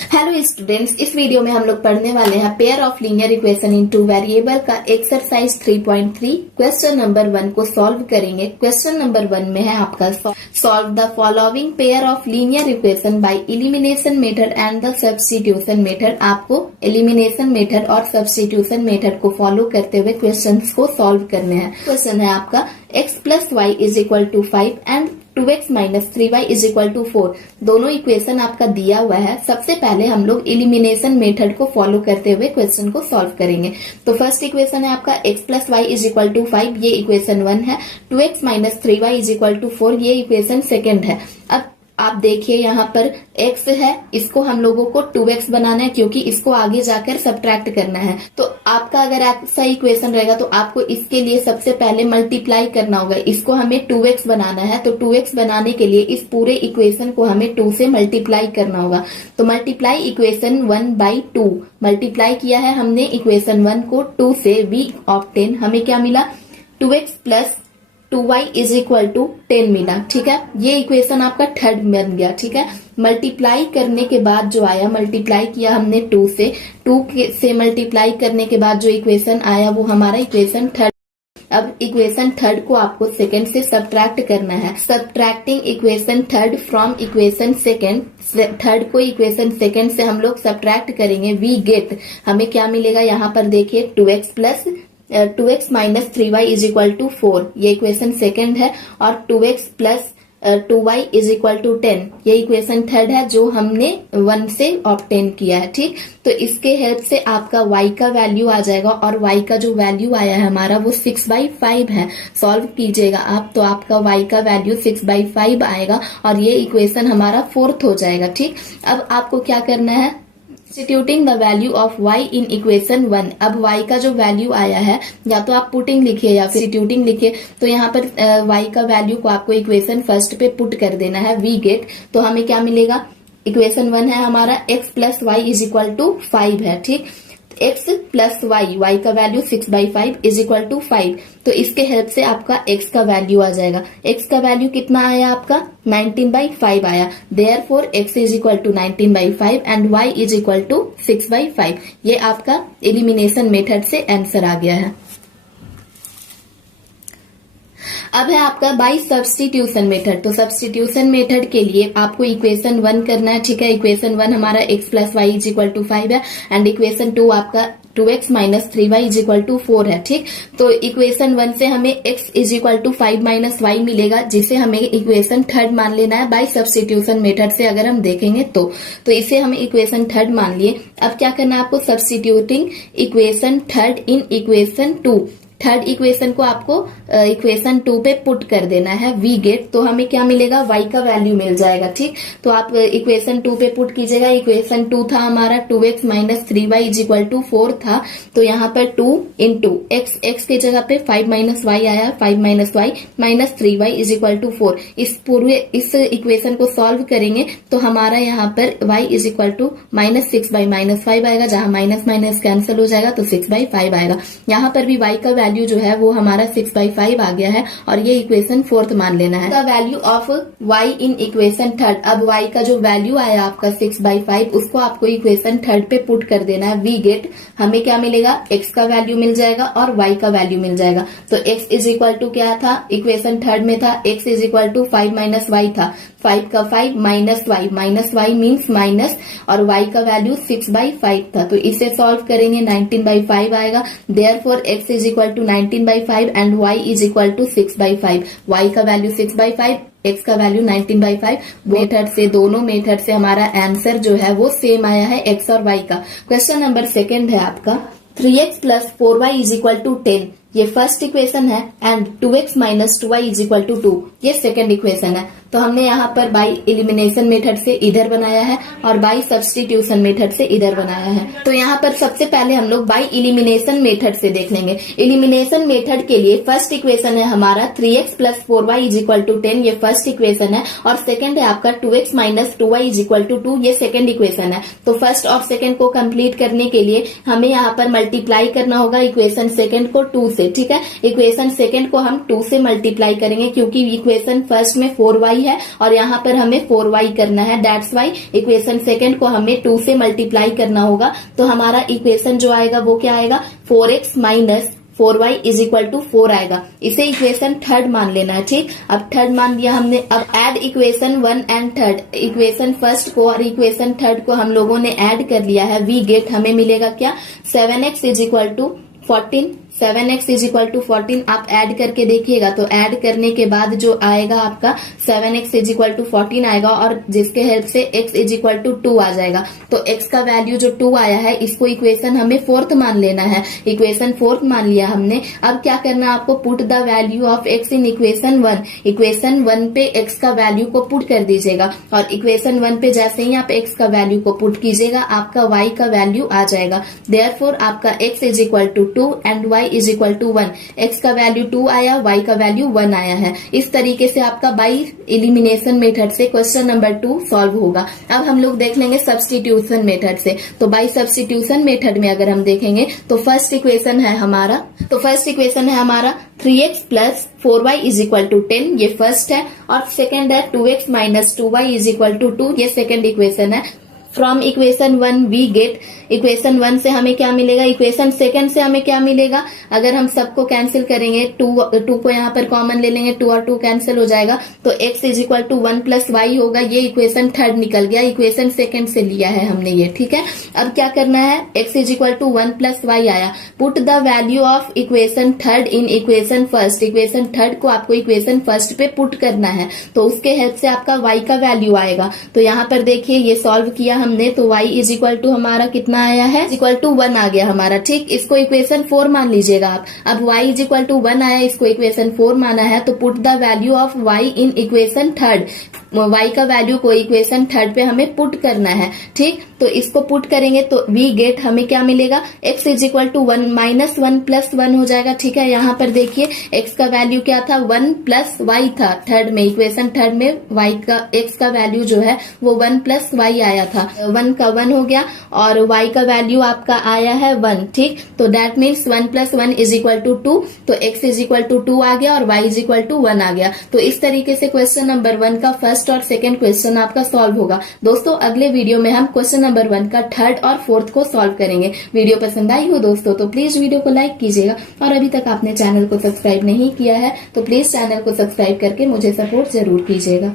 Hello students, इस video में हम लोग पढ़ने वाले हैं pair of linear equation in two variable का एक्सरसाइज 3.3 क्वेश्चन नंबर 1 को सॉल्व करेंगे। क्वेश्चन नंबर 1 में है आपका solve the following pair of linear equation by elimination method and the substitution method. आपको एलिमिनेशन मेथड और सब्स्टिट्यूशन मेथड को follow करते हुए क्वेश्चन को सॉल्व करने हैं। क्वेश्चन है आपका x plus y is equal to 5 and 2x minus 3y is equal to 4। दोनों इक्वेशन आपका दिया हुआ है। सबसे पहले हम लोग एलिमिनेशन मेथड को फॉलो करते हुए क्वेश्चन को सॉल्व करेंगे। तो फर्स्ट इक्वेशन है आपका x plus y is equal to 5, ये इक्वेशन 1 है। 2x minus 3y is equal to 4, ये इक्वेशन सेकेंड है। अब आप देखिए यहाँ पर x है, इसको हम लोगों को 2x बनाना है क्योंकि इसको आगे जाकर सब्ट्रैक्ट करना है। तो आपका अगर ऐसा इक्वेशन रहेगा तो आपको इसके लिए सबसे पहले मल्टीप्लाई करना होगा। इसको हमें 2x बनाना है, तो 2x बनाने के लिए इस पूरे इक्वेशन को हमें 2 से मल्टीप्लाई करना होगा। तो मल्टीप्लाई इक्वेशन 1 बाई 2, मल्टीप्लाई किया है हमने इक्वेशन 1 को 2 से, वी ऑब्टेन हमें क्या मिला 2x plus 2y is equal to 10 मिला। ठीक है, ये इक्वेशन आपका थर्ड बन गया। ठीक है, मल्टीप्लाई करने के बाद जो आया, मल्टीप्लाई किया हमने 2 से, 2 से मल्टीप्लाई करने के बाद जो इक्वेशन आया वो हमारा इक्वेशन थर्ड। अब इक्वेशन थर्ड को आपको सेकंड से सब्ट्रैक्ट करना है। Subtracting equation third from equation second, third को इक्वेशन सेकंड से हम लोग सब्ट्रैक्ट करेंगे। वी गेट, हमें क्या मिलेगा यहाँ पर देखिए 2x plus 2x minus 3y is equal to 4, ये इक्वेशन सेकंड है। और 2x plus 2y is equal to 10, ये इक्वेशन थर्ड है जो हमने 1 से ऑब्टेन किया है। ठीक, तो इसके हेल्प से आपका y का वैल्यू आ जाएगा और y का जो वैल्यू आया है हमारा वो 6/5 है। सॉल्व कीजिएगा आप तो आपका y का वैल्यू 6/5 आएगा और ये इक्वेशन हमारा फोर्थ हो जाएगा। ठीक, अब आपको क्या करना है, substituting the value of y in equation 1। अब y का जो वैल्यू आया है, या तो आप पुटिंग लिखिए या फिर सब्स्टिट्यूटिंग लिखिए। तो यहाँ पर y का वैल्यू को आपको इक्वेशन फर्स्ट पे पुट कर देना है। वी गेट, तो हमें क्या मिलेगा, इक्वेशन 1 है हमारा x plus y is equal to 5 है। ठीक, x प्लस वाई, y का वैल्यू 6/5 इज इक्वल टू 5। तो इसके हेल्प से आपका x का वैल्यू आ जाएगा। x का वैल्यू कितना आया आपका 19/5 आया। Therefore x is equal to 19/5 and y is equal to 6/5। ये आपका एलिमिनेशन मेथड से आंसर आ गया है। अब है आपका बाय सब्स्टिट्यूशन मेथड। तो सब्स्टिट्यूशन मेथड के लिए आपको इक्वेशन 1 करना है। ठीक है, इक्वेशन 1 हमारा x plus y is equal to 5 है एंड इक्वेशन 2 आपका 2x minus 3y is equal to 4 है। ठीक, तो इक्वेशन 1 से हमें x is equal to 5 minus y मिलेगा, जिसे हमें इक्वेशन थर्ड मान लेना है बाय सब्स्टिट्यूशन मेथड से। अगर हम देखेंगे तो इसे हमें इक्वेशन थर्ड मान लिए। अब क्या करना है आपको, substituting equation third in equation 2, third equation को आपको इक्वेशन 2 पे पुट कर देना है। वी गेट, तो हमें क्या मिलेगा, y का वैल्यू मिल जाएगा। ठीक, तो आप इक्वेशन 2 पे पुट कीजिएगा। इक्वेशन 2 था हमारा 2x minus 3y is equal to 4 था, तो यहाँ पर 2 इंटू x के जगह पे 5 माइनस वाई आया, 5 minus y minus 3y is equal to 4। इस इक्वेशन को सॉल्व करेंगे तो हमारा यहाँ पर y is equal to minus 6/-5 आएगा, जहां माइनस माइनस कैंसिल हो जाएगा तो 6/5 आएगा। यहाँ पर भी y का वैल्यू जो है वो हमारा 6/5 आ गया है और ये इक्वेशन फोर्थ मान लेना है। The value of y in equation third, अब y का जो वैल्यू आया आपका 6/5 उसको आपको इक्वेशन थर्ड पे पुट कर देना है। वी गेट, हमें क्या मिलेगा, x का वैल्यू मिल जाएगा और y का वैल्यू मिल जाएगा। तो x इज इक्वल टू क्या था, इक्वेशन थर्ड में था x is equal to 5 minus y था, 5 का 5 माइनस वाई मीन्स माइनस, और y का वैल्यू 6/5 था। तो इसे सॉल्व करेंगे 19/5 आएगा। Therefore x is equal to 19/5 and y is equal to 6/5। y का वैल्यू 6/5, x का वैल्यू 19/5। मेथड से, दोनों मेथड से हमारा आंसर जो है वो सेम आया है x और y का। क्वेश्चन नंबर सेकंड है आपका 3x plus 4y is equal to 10, ये फर्स्ट इक्वेशन है and 2x minus 2y is equal to 2, ये सेकंड इक्वेशन है। तो हमने यहाँ पर बाय एलिमिनेशन मेथड से इधर बनाया है और बाय सब्स्टिट्यूशन मेथड से इधर बनाया है। तो यहाँ पर सबसे पहले हम लोग बाय एलिमिनेशन मेथड से देख लेंगे। एलिमिनेशन मेथड के लिए फर्स्ट इक्वेशन है हमारा 3x plus 4y is equal to 10, ये फर्स्ट इक्वेशन है, और सेकंड है आपका 2x minus 2y is equal to 2, ये सेकंड इक्वेशन है। तो फर्स्ट और सेकंड को कंप्लीट करने के लिए हमें यहाँ पर मल्टीप्लाई करना होगा इक्वेशन सेकंड को 2 से। से, ठीक है। इक्वेशन सेकंड को हम 2 से मल्टीप्लाई करेंगे क्योंकि इक्वेशन फर्स्ट में 4y है और यहाँ पर हमें 4y करना है, दैट्स वाई इक्वेशन सेकंड को हमें 2 से मल्टीप्लाई करना होगा। तो हमारा इक्वेशन जो आएगा वो क्या आएगा, 4x minus 4y is equal to 4 आएगा। इसे इक्वेशन थर्ड मान लेना है, ठीक। अब थर्ड मान लिया हमने। अब add equation 1 and third, equation first को और इक्वेशन थर्ड को हम लोगों ने ऐड कर लिया है। वी गेट हमें मिलेगा क्या, 7x is equal to 14, 7x is equal to 14 आप ऐड करके देखिएगा तो ऐड करने के बाद जो आएगा आपका 7x इज इक्वल टू 14 आएगा और जिसके हेल्प से x इज इक्वल टू 2 आ जाएगा। तो x का वैल्यू जो 2 आया है इसको इक्वेशन हमें फोर्थ मान लेना है, इक्वेशन फोर्थ मान लिया हमने। अब क्या करना है आपको, put the value of x in equation 1, equation 1 पे x का वैल्यू को पुट कर दीजिएगा और इक्वेशन 1 पे जैसे ही आप x का वैल्यू को पुट कीजिएगा आपका y का वैल्यू आ जाएगा। देयरफॉर आपका x is equal to 2 and y is equal to 1, x का वैल्यू 2 आया, y का वैल्यू 1 आया है। इस तरीके से आपका बाई एलिमिनेशन मेथड से क्वेश्चन नंबर 2 सॉल्व होगा। अब हम लोग देख लेंगे सब्स्टिट्यूशन मेथड से। तो बाई सब्स्टिट्यूशन मेथड में अगर हम देखेंगे तो फर्स्ट इक्वेशन है हमारा 3x plus 4y is equal to 10, ये फर्स्ट है। और सेकंड है 2x minus 2y is equal to 2, ये सेकंड इक्वेशन है। From equation 1 we get, equation 1 से हमें क्या मिलेगा, इक्वेशन सेकंड से हमें क्या मिलेगा, अगर हम सबको कैंसिल करेंगे 2 को यहाँ पर कॉमन ले लेंगे, 2 और 2 कैंसिल हो जाएगा तो x is equal to 1 plus y होगा। ये इक्वेशन थर्ड निकल गया, इक्वेशन सेकंड से लिया है हमने ये, ठीक है। अब क्या करना है, x is equal to 1 plus Y आया, put the value of equation third in equation first, equation third को आपको इक्वेशन फर्स्ट पे पुट करना है तो उसके हेल्प से आपका y का वैल्यू आएगा। तो यहाँ पर देखिए ये सॉल्व किया हमने तो y इज इक्वल टू हमारा कितना आया है, इक्वल टू 1 आ गया हमारा, ठीक। इसको इक्वेशन 4 मान लीजिएगा आप। अब y इज इक्वल टू 1 आया, इसको इक्वेशन 4 माना है तो put the value of y in equation third, y का वैल्यू को इक्वेशन थर्ड पे हमें पुट करना है, ठीक। तो इसको पुट करेंगे तो वी गेट हमें क्या मिलेगा, x is equal to 1 minus 1 plus 1 हो जाएगा, ठीक है। यहाँ पर देखिए x का वैल्यू क्या था, 1 प्लस y था थर्ड में, इक्वेशन थर्ड में y का x का वैल्यू जो है वो 1 प्लस y आया था, 1 का 1 हो गया और y का वैल्यू आपका आया है 1, ठीक। तो that means 1 plus 1 is equal to 2, तो x इज इक्वल टू 2 आ गया और y इज इक्वल टू 1 आ गया। तो इस तरीके से क्वेश्चन नंबर 1 का फर्स्ट और सेकंड क्वेश्चन आपका सॉल्व होगा। दोस्तों अगले वीडियो में हम क्वेश्चन नंबर 1 का थर्ड और फोर्थ को सॉल्व करेंगे। वीडियो पसंद आई हो दोस्तों तो प्लीज वीडियो को लाइक कीजिएगा और अभी तक आपने चैनल को सब्सक्राइब नहीं किया है तो प्लीज चैनल को सब्सक्राइब करके मुझे सपोर्ट जरूर कीजिएगा।